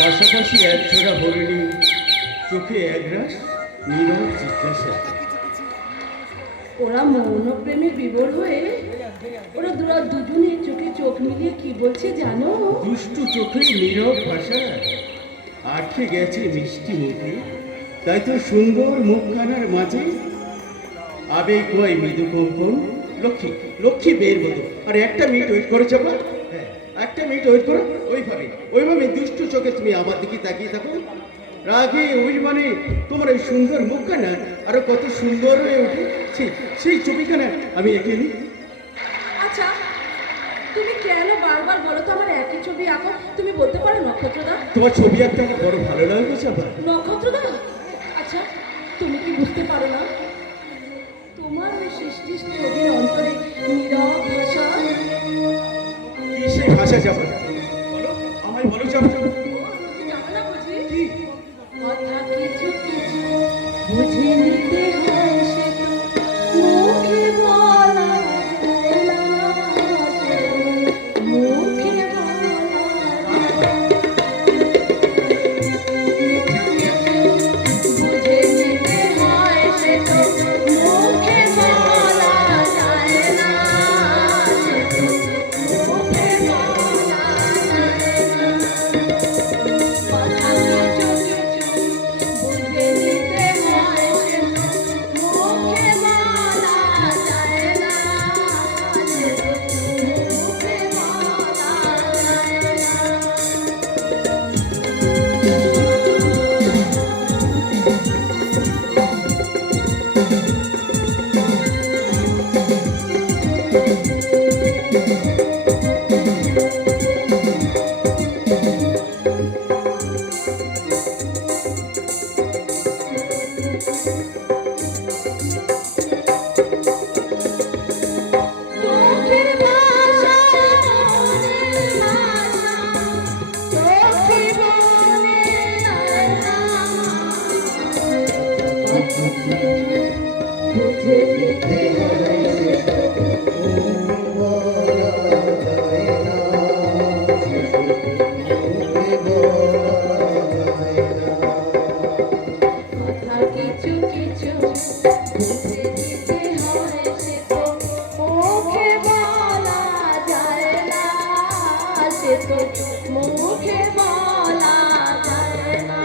পাশাপাশি একজোড়া হরিণী, চোখে একরাশ নীরব জিজ্ঞাসা। ওরা মৌন প্রেমে বিভোর হয়ে ওরা দুজনে চোখে চোখ মিলিয়ে কি বলছে জানো? দুষ্টু চোখে নীরব ভাষা আটকে গেছে মিষ্টি মুখে, তাই তো সুন্দর মুখখানার মাঝে আবেগ হয় মৃদু কম্পন। লক্ষ্মী লক্ষ্মী বের হতো। আর একটা মিনিট ওয়েট করে চাপা, হ্যাঁ একটা মিনিট ওয়েট করো। ওইভাবে দুষ্টু চোখে তুমি আমার দিকে তাকিয়ে থাকো। রাগে অভিমানে তোমার এই সুন্দর মুখখানা আরো কত সুন্দর হয়ে ওঠে। সেই ছবিখানা আমি এঁকে নিই। আচ্ছা তুমি কেন বারবার বলো তো আমার একই ছবি আঁকো? তুমি বলতে পারো নক্ষত্রদা? তোমার ছবি আঁকতে আমার বড় ভালো লাগবে চাপা। নক্ষত্রদা, আচ্ছা তুমি কি বুঝতে পারো না তোমার ওই সৃষ্টির ছবির অন্তরে নীরব ভাষা? কি সেই ভাষা যাবে? বলো আমায় বলো যাবে। জানো না বুঝি? কথা কিছু কিছু বুঝে নিতে হয়, সে তো মুখে বলা যায় না, মুখে বলা বুঝে নিতে হয়, সে তো মুখে বলা যায় না, সে তো মুখে বলা যায় না। কথা কিছু কিছু বুঝে নিতে হয়, সে তো মুখে বলা যায় না, সে তো মুখে বলা যায় না। চোখের ভাষা মনের ভাষা, চোখে মনের আয়না, বুঝে নিতে হয়, কথা কিছু কিছু বুঝে নিতে হয়, সে তো মুখে বলা যায় না, সে তো মুখে বলা যায় না।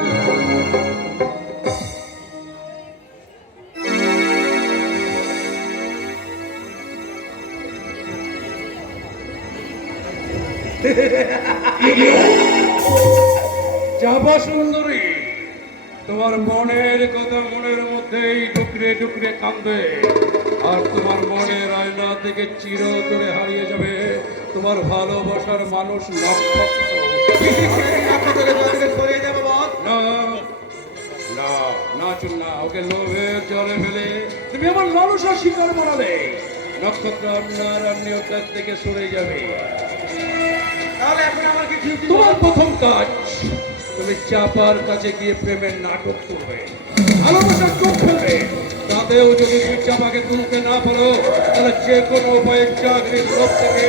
চাপা সুন্দরী, তোমার মনের কথা মনের মধ্যেই টুকরে টুকরে কাঁদবে, আর তোমার মনের আয়না থেকে চিরতরে হারিয়ে যাবে তোমার ভালোবাসার মানুষ নক্ষত্র। না না না চুন্না, ওকে লোভের জলে ফেলে তুমি আমার মানুষের শিকার বানালে। নক্ষত্র আপনার অন্যতার থেকে সরে যাবে। তাহলে এখন আমার কি তোমার প্রথম কাজ, তুমি চাপার কাছে গিয়ে প্রেমের নাটক করবে, ভালোবাসার চোখ ফেলবে। তাতেও যদি তুমি চাপাকে তুলতে না পারো, তাহলে যে কোনো উপায়ে চাকরির লোক থেকে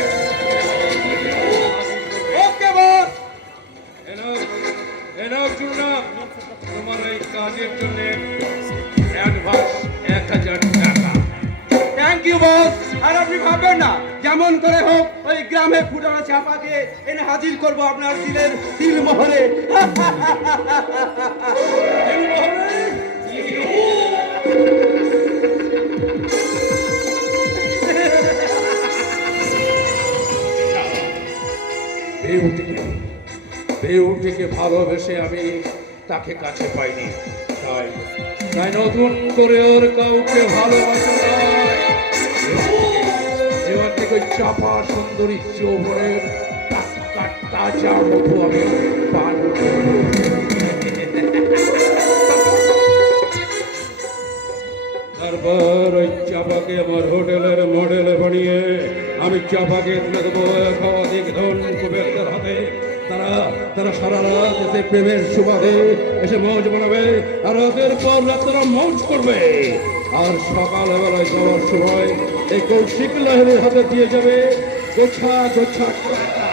তোমার এই কাজের জন্য অ্যাডভান্স 1000 টাকা। Thank you boss. আর আপনি ভাববেন না, যেমন করে হোক ওই গ্রামে ফুটানো চাপাকে এনে হাজির করব আপনার দিলের দিল মোহরে। বেউটিকে ভালোবেসে আমি তাকে কাছে পাইনি, তাই তাই নতুন করে ওর কাউকে ভালোবাসা নাই। এবার থেকে চাপা সুন্দরী যৌবনের টাটকা তাজা মধু আমি পান করব। তারপর ওই চাপাকে আমার হোটেলের মডেলে বানিয়ে আমি চাপাকে তুলে দেবো একাধিক ধন কুবেরদের হাতে। তারা তারা সারা রাত এসে প্রেমের সুবাদে এসে মৌজ বানাবে, আর রাতের পর রাত তারা মৌজ করবে। আর সকালবেলায় যাওয়ার সময় এই কৌশিক লাহিড়ির হাতে দিয়ে যাবে গোছা গোছা টাকা।